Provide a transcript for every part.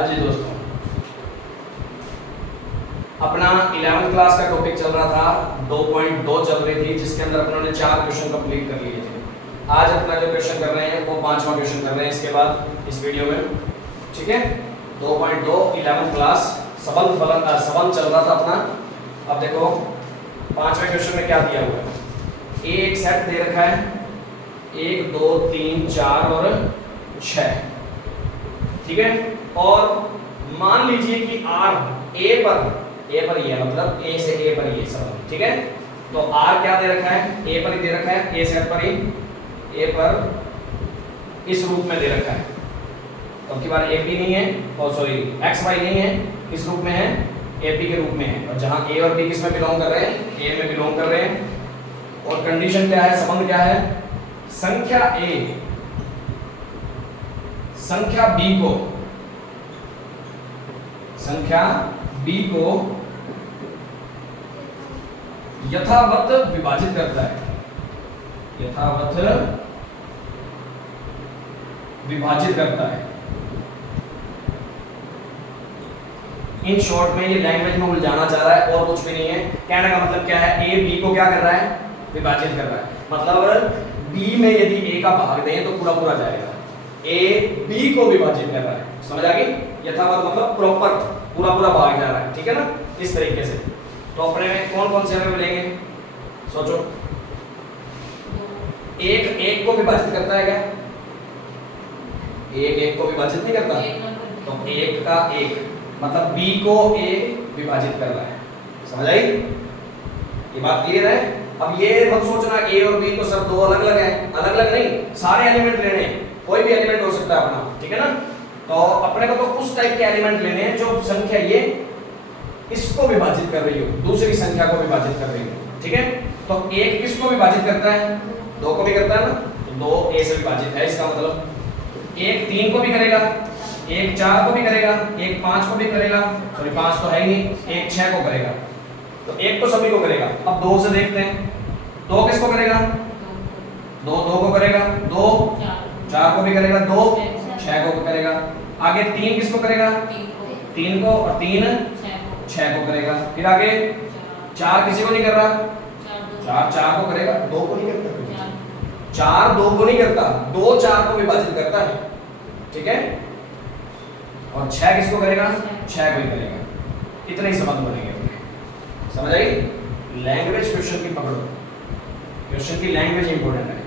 हाँ जी दोस्तों, अपना 11th क्लास का टॉपिक चल रहा था 2.2 चल रही थी, जिसके अंदर अपनों ने 4 क्वेश्चन कंप्लीट कर लिए थे। आज अपना जो क्वेश्चन कर रहे हैं वो 5वां क्वेश्चन कर रहे हैं इसके बाद इस वीडियो में। ठीक है, 2.2 11th क्लास सबल चल रहा था अपना। अब देखो 5वें क्वेश्चन में क्या दिया हुआ है। एक सेट दे रखा है 1 2 3 4 और 6। ठीक है, और मान लीजिए कि R A पर ये मतलब A से A पर ये सब। ठीक है, तो R क्या दे रखा है, A पर ही दे रखा है, A सेट पर ही A पर इस रूप में दे रखा है। तो अब की बार AP नहीं है और सॉरी XY नहीं है, किस रूप में है, AP के रूप में है। और जहां A और B किस में बिलोंग कर रहे हैं, A में बिलोंग कर रहे हैं। और कंडीशन क्या है, संबंध क्या है, संख्या A संख्या B को यथावत विभाजित करता है, यथावत विभाजित करता है। इन शॉर्ट में ये लैंग्वेज में उलझाना चाह रहा है और कुछ भी नहीं है। कहने का मतलब क्या है, A B को क्या कर रहा है, विभाजित कर रहा है। मतलब B में यदि A का भाग दें तो पूरा पूरा जाएगा, A B को विभाजित कर रहा है। समझ आ गई, यथावत मतलब प्रॉपर पूरा पूरा भाग जा रहा है। ठीक है ना, इस तरीके से। तो अपने में कौन कौन से हमें मिलेंगे, सोचो। एक को विभाजित करता है क्या, एक को विभाजित नहीं करता, तो एक का एक मतलब B को A विभाजित कर रहा है। समझ आई, ये बात क्लियर है। अब ये मत सोचना A और B तो सब दो अलग अलग है, अलग अलग नहीं, सारे एलिमेंट लेने हैं, कोई भी एलिमेंट हो सकता है अपना। ठीक है ना, तो अपने को तो उस टाइप के एलिमेंट लेने हैं जो संख्या ये इसको विभाजित कर रही हो, दूसरी संख्या को विभाजित कर रही हो। ठीक है, तो एक किसको विभाजित करता है, 2 को भी करता है ना, तो 2 A से विभाजित है। इसका मतलब एक 3 को भी करेगा, एक 4 को भी करेगा, एक 5 को भी करेगा, सॉरी 5 तो है ही नहीं, एक 6 को करेगा, तो एक तो सभी को करेगा। अब 2 से देखते हैं, 2 किसको करेगा, 2 को करेगा, 2 4 को भी करेगा, 2 6 को करेगा। आगे 3 किसको करेगा, 3 को, और 3 6 को करेगा। फिर आगे 4 किसी को नहीं कर रहा, 4 को करेगा, 2 को नहीं करता, 4 2 को नहीं करता, 2 4 को विभाजित करता है। ठीक है, और 6 किसको करेगा, 6 को ही करेगा। इतने ही संबंध बनेंगे। समझ आई, लैंग्वेज क्वेश्चन की पकड़ो, क्वेश्चन की लैंग्वेज इंपॉर्टेंट है।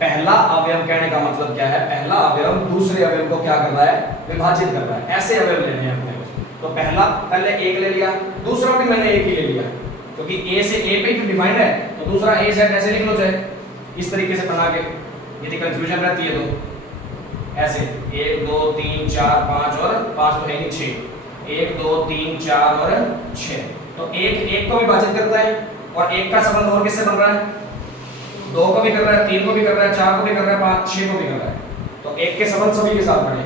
पहला अवयव कहने का मतलब क्या है, पहला अवयव दूसरे अवयव को क्या कर रहा है, विभाजित कर रहा है। ऐसे अवयव लेने हैं अपने को। तो पहला पहले 1 ले लिया, दूसरा भी मैंने 1 ही ले लिया, क्योंकि A से A पे ही डिफाइंड है, तो दूसरा A सेट ऐसे लिख लो चाहे इस तरीके से बना के, यदि कंफ्यूजन रहती है तो ऐसे 1 2 3 4 5 और 5 तो है नहीं 6, 1 2 3 4 और 6। तो एक को विभाजित करता है, और एक का संबंध और किससे बन रहा है, 2 को भी कर रहा है, 3 को भी कर रहा है, 4 को भी कर रहा है, 5 6 को भी कर रहा है। तो एक के संबंध सभी के साथ बने।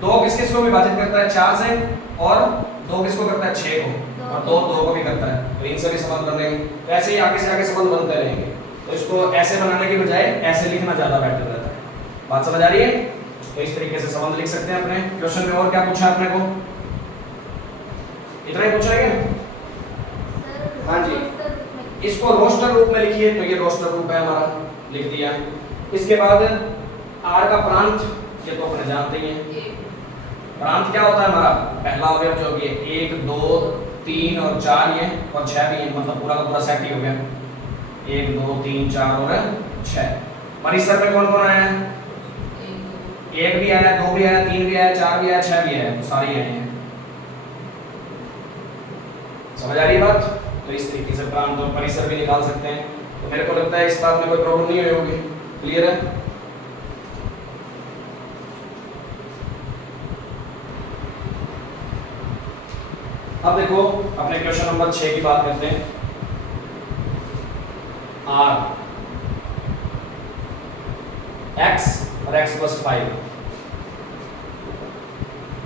2 किसको विभाजित करता है, 4 से, और 2 किसको करता है, 6 को, और 2 को भी करता है। तो इन सभी संबंध बन रहेंगे। तो ऐसे ही आगे से आगे संबंध बनते रहेंगे। तो इसको ऐसे बनाने की बजाय ऐसे लिखना ज्यादा बेटर रहता है। बात समझ आ रही है। तो इस तरीके से संबंध लिख सकते हैं अपने क्वेश्चन में। और क्या पूछा अपने को, इतना ही पूछा है क्या? हाँ जी, इसको रोस्टर रूप में लिखिए, तो ये रोस्टर रूप है हमारा, लिख दिया। इसके बाद R का प्रांत, ये तो अपने जानते ही हैं। प्रांत क्या होता है हमारा, पहला अवयव जो है 1 2 3 और 4 ये, और 6 भी है, मतलब पूरा का पूरा सेट ही हो गया। 1 2 3 4 और 6। परिसर में कौन कौन आया है, 1 भी आया, 2 भी आया, 3 भी आया, 4 भी आया, 6 भी आया, तो सारे आए हैं। समझ आ रही है बात। तो इस तरीके से प्रांत और परिसर भी निकाल सकते हैं। तो मेरे को लगता है इस बात में कोई प्रॉब्लम नहीं हुई होगी। क्लियर है। अब देखो अपने क्वेश्चन नंबर 6 की बात करते हैं। R x और x + 5,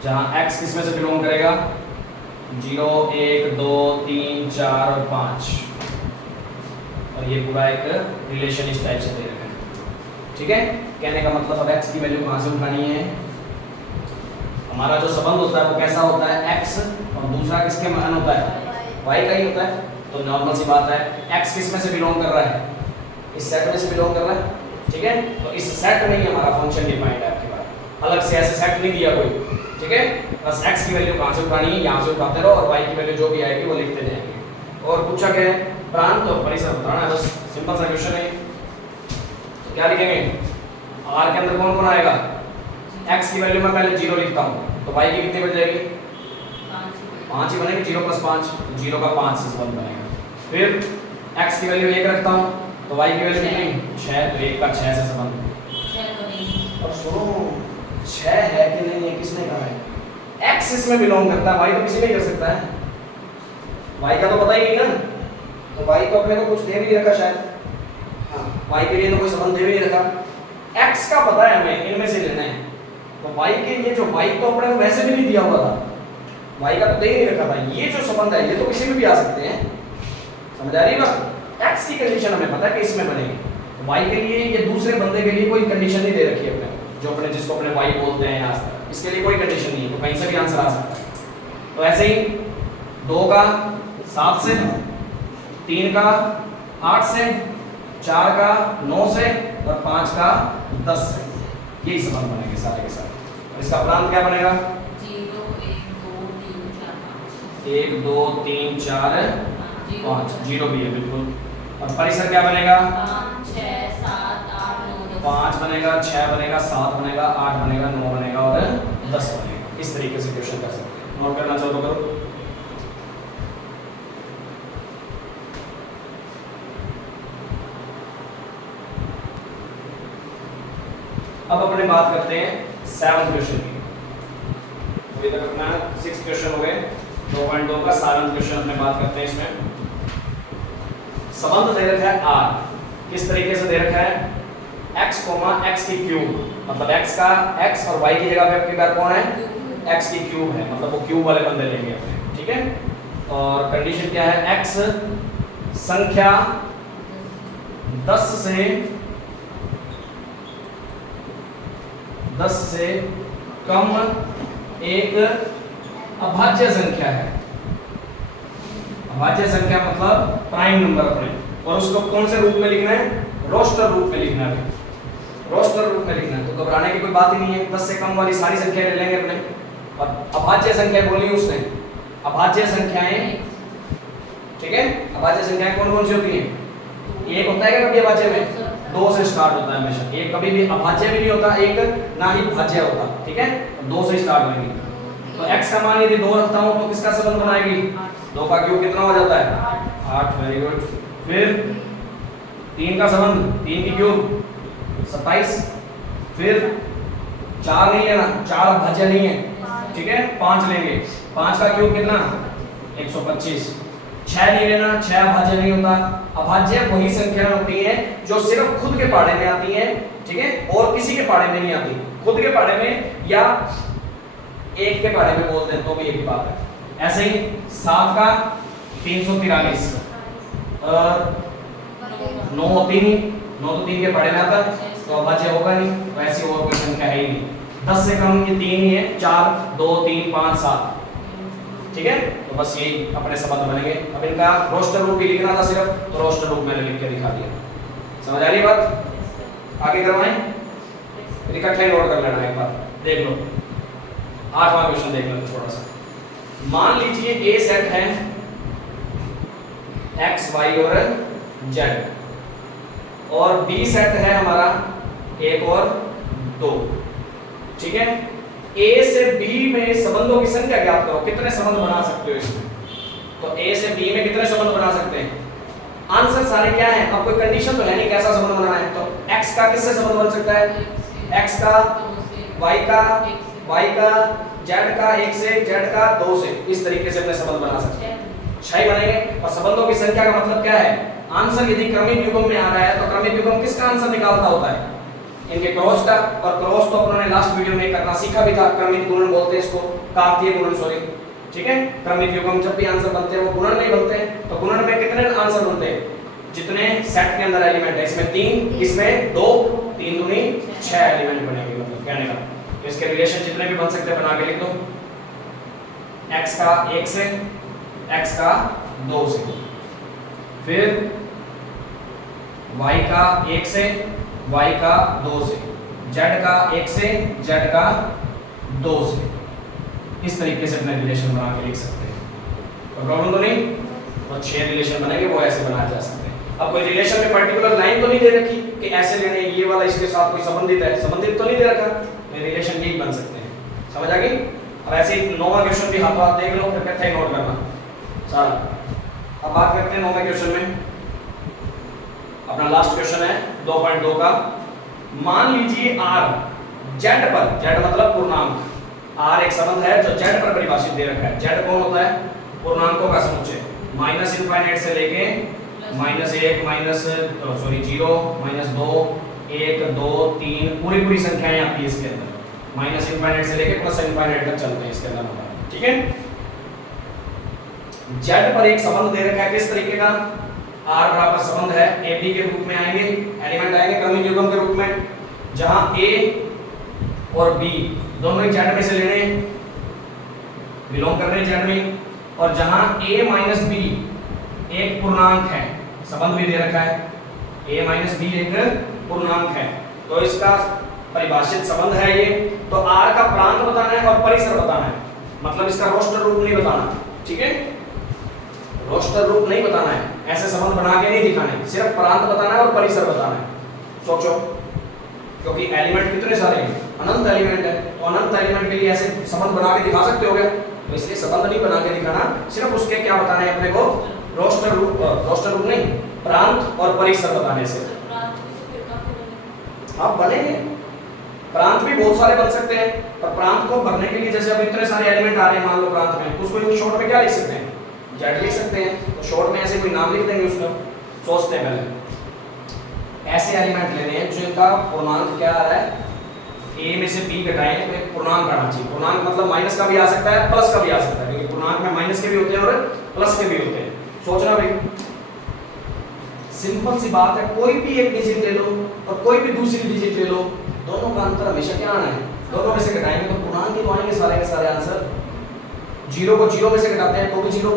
जहां x किसमें से बिलोंग करेगा, 0 1 2 3 4 और 5, और ये पूरा एक रिलेशन इस टाइप से दे रखा है। ठीक है, कहने का मतलब अब x की वैल्यू कहां से उठानी है, हमारा जो संबंध होता है वो कैसा होता है x, और दूसरा किसके मान होता है y का ही होता है। तो नॉर्मल सी बात है x किस में से बिलोंग कर रहा है, इस सेट में से बिलोंग कर रहा है, ठीक है। तो इस सेट में ही हमारा फंक्शन डिफाइंड है आपके पास, अलग से ऐसे सेट नहीं दिया कोई, ठीक है। बस x की वैल्यू कहां से उठानी है यहाँ से उठाते रहो, और y की वैल्यू जो भी आएगी वो लिखते जाएंगे। और पूछा क्या है, प्रांत और परिसर बताना है, बस सिंपल सा क्वेश्चन है। तो क्या लिखेंगे, r के अंदर कौन कौन आएगा, x की वैल्यू मैं पहले 0 लिखता हूँ, तो y की कितनी बन जाएगी 5 ही बनेगी, 0 + 5, 0 का 5 से संबंध बनेगा। फिर x की वैल्यू 1 रखता हूँ, तो y की वैल्यू कितनी 6, तो 1 का 6 से संबंध। अब सुनो 6 है कि नहीं है, किसने कहा है, x इसमें बिलोंग करता है, y तो किसी नहीं कर सकता है, y का तो पता ही नहीं ना, तो y को अपने को कुछ दे भी नहीं रखा शायद, हाँ y के लिए तो कोई संबंध दे भी नहीं रखा, x का पता है हमें, इनमें से लेना है। तो y के लिए जो y तो अपने को वैसे भी नहीं दिया हुआ था, y का तो दे ही नहीं रखा था, ये जो संबंध है ये तो किसी में भी आ सकते हैं, समझ आ रही है बात। x की कंडीशन हमें पता है कि इसमें बनेगी, y के लिए ये दूसरे बंदे के लिए कोई कंडीशन नहीं दे रखी है अपने, जो अपने जिसको अपने y बोलते हैं आज तक, इसके लिए कोई कंडीशन नहीं है, तो कहीं से भी आंसर आ सकता है। तो ऐसे ही 2 का 7 से, 3 का 8 से, 4 का 9 से, और 5 का 10 से, यही संबंध बनेंगे सारे के सारे। और इसका प्रांत क्या बनेगा 1 2 3 4 5, 0 भी है बिल्कुल। और परिसर क्या बनेगा 5 6 7 8 9 5 बनेगा, 6 बनेगा, 7 बनेगा, 8 बनेगा, 9 बनेगा और 10 बनेगा। इस तरीके से क्वेश्चन कर सकते हैं। नोट करना चाहो तो करो। अब अपने बात करते हैं 7th क्वेश्चन की। अभी तक अपना 6 क्वेश्चन हो गए, 2.2 का 7th क्वेश्चन अपने बात करते हैं। इसमें संबंध दे रखा है r, किस तरीके से दे रखा है x, x की क्यूब, मतलब x का x और y की जगह पे आपके पास कौन है x की क्यूब है, मतलब वो क्यूब वाले बंदे लेंगे अपने, ठीक है। और कंडीशन क्या है, x संख्या 10 से कम एक अभाज्य संख्या है। अभाज्य संख्या मतलब प्राइम नंबर अपने, और उसको कौन से रूप में लिखना है, रोस्टर रूप में लिखना है, रोस्टर रूप में लिखना है। तो घबराने की कोई बात ही नहीं है, 10 से कम वाली सारी संख्या ले लेंगे अपने। और अभाज्य संख्या बोली उसने, अभाज्य संख्याएं, ठीक है। अभाज्य संख्याएं कौन कौन सी होती हैं, एक होता है क्या कभी अभाज्य में, 2 से स्टार्ट होता है हमेशा, एक कभी भी अभाज्य भी नहीं होता, एक ना ही भाज्य होता, ठीक है। 2 से स्टार्ट होगी। तो x का मान यदि 2 रखता हूं तो किसका संबंध बनाएगी, 2 का क्यूब कितना हो जाता है 8, वेरी गुड। फिर 3 का संबंध, 3 की क्यूब 27। फिर 4 नहीं लेना, 4 अभाज्य नहीं है, ठीक है। 5 लेंगे, 5 का क्यूब कितना 125। 6 नहीं लेना, 6 अभाज्य नहीं होता। अभाज्य वही संख्या होती है जो सिर्फ खुद के पाड़े में आती है, ठीक है, और किसी के पाड़े में नहीं आती। खुद के पाड़े में या एक के पाड़े में बोलते हैं तो भी एक ही बात है। ऐसे ही 7 का 343, 9 होती नहीं, 9 तो 3 के पाड़े में आता है, तो अभाज्य होगा नहीं, तो ऐसी और कोई संख्या है ही नहीं। 10 से कम ये 3 ही है, 4 2 3 5 7, ठीक है। तो बस यही अपने संबंध बनेंगे। अब इनका रोस्टर रूप भी लिखना था सिर्फ, तो रोस्टर रूप मैंने लिख के दिखा दिया। समझ आ रही बात, आगे करवाएं, इकट्ठा ही नोट कर लेना एक बार, देख लो 8वां क्वेश्चन देख लो थोड़ा सा। मान लीजिए ए सेट है x y और z, और b सेट है हमारा 1 और 2, ठीक है। a से b में संबंधों की संख्या ज्ञात करो, कितने संबंध बना सकते हो इसमें। तो a से b में कितने संबंध बना सकते हैं, आंसर सारे क्या है, अब कोई कंडीशन तो है नहीं कैसा संबंध बनाना है। तो x का किससे संबंध बन सकता है, x का, y का, z का 1 से, z का 2 से, इस तरीके से अपने संबंध बना सकते हैं, 6 बनेंगे। और संबंधों की संख्या का मतलब क्या है, आंसर यदि क्रमिक युग्म में आ रहा है तो क्रमिक युग्म किसका आंसर निकालता होता है, इनके क्रॉस का। और क्रॉस तो अपने लास्ट वीडियो में करना सीखा भी था, क्रमिक गुणन बोलते हैं इसको, कार्तीय गुणन सॉरी, ठीक है। क्रमिक युग्म जब भी आंसर बनते हैं वो गुणन में बनते हैं। तो गुणन में कितने आंसर बनते हैं, जितने सेट के अंदर एलिमेंट है, इसमें 3, इसमें 2, 3 दूनी 6 एलिमेंट बनेंगे, मतलब कहने का। इस इसके रिलेशन जितने भी बन सकते हैं बना के लिख दो। x का 1 से, x का 2 से, फिर y का 1 से, y का 2 से, z का 1 से, z का 2 से। इस तरीके से अपने रिलेशन बना के लिख सकते हैं। कोई प्रॉब्लम तो नहीं? तो 6 रिलेशन बनेंगे, वो ऐसे बनाए जा सकते हैं। अब कोई रिलेशन में पर्टिकुलर लाइन तो नहीं दे रखी कि ऐसे लेने, ये वाला इसके साथ कोई संबंधित है, संबंधित तो नहीं दे रखा, ये रिलेशन यही बन सकते हैं। समझ आ गई? अब ऐसे ही 9वां क्वेश्चन भी हाथों हाथ देख लो, फिर कहते हैं नोट करना सारा। अब बात करते हैं 9वें क्वेश्चन में। अपना लास्ट क्वेश्चन है 2.2 का। मान लीजिए r z पर, z मतलब पूर्णांक, r एक संबंध है जो z पर परिभाषित दे रखा है। z कौन होता है? पूर्णांकों का समुच्चय, -∞ से लेके -1 0 -2 1 2 3 पूरी संख्याएं आती है इसके अंदर। -∞ से लेके +∞ तक चलते हैं इसके अंदर। ठीक है, z पर एक संबंध दे रखा है, किस तरीके का? r बराबर संबंध है ab के रूप में आएंगे, एलिमेंट आएंगे क्रमिक युग्म के रूप में, जहां a और b दोनों ही z में से लेने, बिलोंग कर रहे हैं z में, और जहां a माइनस b एक पूर्णांक है, संबंध भी दे रखा है, a माइनस b एक पूर्णांक है, तो इसका परिभाषित संबंध है ये। तो r का प्रांत बताना है और परिसर बताना है, मतलब इसका रोस्टर रूप नहीं बताना। ठीक है, रोस्टर रूप नहीं बताना है, ऐसे संबंध बना के नहीं दिखाने, सिर्फ प्रांत बताना है और परिसर बताना है। सोचो, क्योंकि एलिमेंट कितने सारे हैं, अनंत एलिमेंट है, तो अनंत एलिमेंट के लिए ऐसे संबंध बना के दिखा सकते हो क्या? तो इसलिए संबंध नहीं बना के दिखाना, सिर्फ उसके क्या बताना है अपने को? रोस्टर रूप नहीं, प्रांत और परिसर बताने से। आप बनेंगे, प्रांत भी बहुत सारे बन सकते हैं, पर प्रांत को भरने के लिए जैसे अब इतने सारे एलिमेंट आ रहे हैं मान लो प्रांत में, उसको शॉर्ट में क्या लिख सकते हैं? z लिख सकते हैं। तो शॉर्ट में ऐसे कोई नाम लिख देंगे उसमें, सोचते हैं पहले। ऐसे एलिमेंट लेने हैं जिनका पूर्णांक क्या आ रहा है, a में से b घटाएं तो एक पूर्णांक आना चाहिए। पूर्णांक मतलब माइनस का भी आ सकता है, प्लस का भी आ सकता है, क्योंकि पूर्णांक में माइनस के भी होते हैं और प्लस के भी होते हैं। सोचना भाई, सिंपल सी बात है, कोई भी एक डिजिट ले लो और कोई भी दूसरी डिजिट ले लो, दोनों का अंतर हमेशा क्या आना है? दोनों में से घटाएंगे तो पूर्णांक ही तो आएंगे सारे के सारे आंसर। 0 को 0 में से घटाते हैं तो भी 0,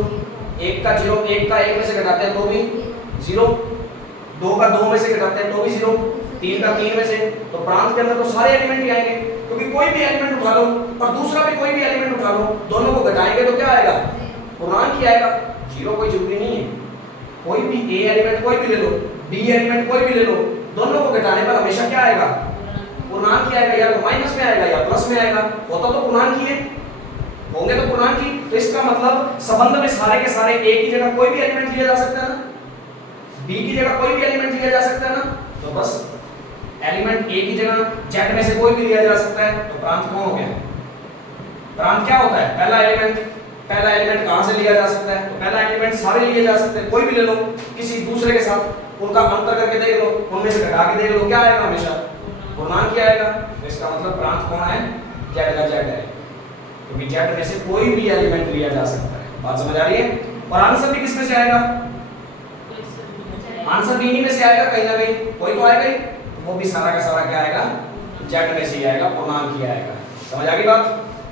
1 का 0 1 का 1 में से घटाते हैं तो भी 0, 2 का 2 में से घटाते हैं तो भी 0, 3 का 3 में से, तो प्रांत के अंदर तो सारे एलिमेंट ही आएंगे, क्योंकि कोई भी एलिमेंट उठा लो और दूसरा भी कोई भी एलिमेंट उठा लो, दोनों को घटाएंगे तो क्या आएगा? पूर्णांक ही आएगा। 0 कोई जरूरी नहीं है, कोई भी a एलिमेंट कोई भी ले लो, b एलिमेंट कोई भी ले लो, दोनों को घटाने पर हमेशा क्या आएगा? पूर्णांक ही आएगा, या तो माइनस में आएगा या प्लस में आएगा। होता तो पूर्णांक ही है, होंगे तो पूर्णांक ही। तो इसका मतलब संबंध में सारे के सारे a की जगह कोई भी एलिमेंट लिया जा सकता है ना, b की जगह कोई भी एलिमेंट लिया जा सकता है ना, तो बस एलिमेंट a की जगह z में से कोई भी लिया जा सकता है। तो प्रांत कौन हो गया? प्रांत क्या होता है? पहला एलिमेंट कहां से लिया जा सकता है? तो पहला एलिमेंट सारे लिए जा सकते हैं, कोई भी ले लो, किसी दूसरे के साथ उनका अंतर करके देख लो, उनमें से घटा के देख लो, क्या आएगा? हमेशा पूर्णांक ही आएगा। तो इसका मतलब प्रांत कौन है? z का z है, क्योंकि z में से कोई भी एलिमेंट लिया जा सकता है। बात समझ आ रही है? और आंसर भी किसमें से आएगा? आंसर भी इन्हीं में से आएगा, कहीं ना कहीं कोई तो आएगा ही, वो भी सारा का सारा क्या आएगा? z में से ही आएगा, पूर्णांक ही आएगा। समझ आ गई बात?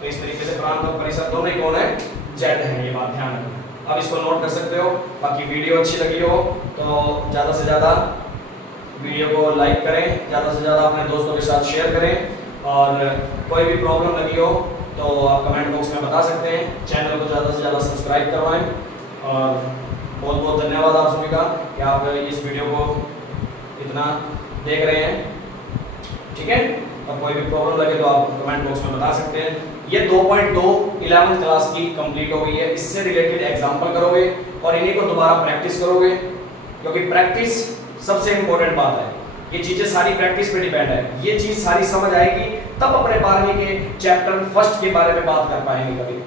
तो इस तरीके से प्रांत और परिसर दोनों ही कौन है? z है, ये बात ध्यान रखना। अब इसको नोट कर सकते हो। बाकी वीडियो अच्छी लगी हो तो ज़्यादा से ज़्यादा वीडियो को लाइक करें, ज़्यादा से ज़्यादा अपने दोस्तों के साथ शेयर करें, और कोई भी प्रॉब्लम लगी हो तो आप कमेंट बॉक्स में बता सकते हैं। चैनल को ज़्यादा से ज़्यादा सब्सक्राइब करवाएं, और बहुत बहुत धन्यवाद आप सभी का कि आप इस वीडियो को इतना देख रहे हैं। ठीक है, और कोई भी प्रॉब्लम लगे तो आप कमेंट बॉक्स में बता सकते हैं। ये 2.2 11th क्लास की कंप्लीट हो गई है। इससे रिलेटेड एग्जाम्पल करोगे और इन्हीं को दोबारा प्रैक्टिस करोगे, क्योंकि प्रैक्टिस सबसे इंपॉर्टेंट बात है। ये चीजें सारी प्रैक्टिस पे डिपेंड है। ये चीज सारी समझ आएगी तब अपने 12वीं के चैप्टर फर्स्ट के बारे में बात कर पाएंगे। कभी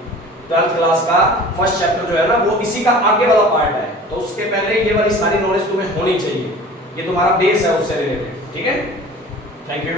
12th क्लास का फर्स्ट चैप्टर जो है ना, वो इसी का आगे वाला पार्ट है, तो उसके पहले ये वाली सारी नॉलेज तुम्हें होनी चाहिए। ये तुम्हारा बेस है उससे रिलेटेड। ठीक है, थैंक यू।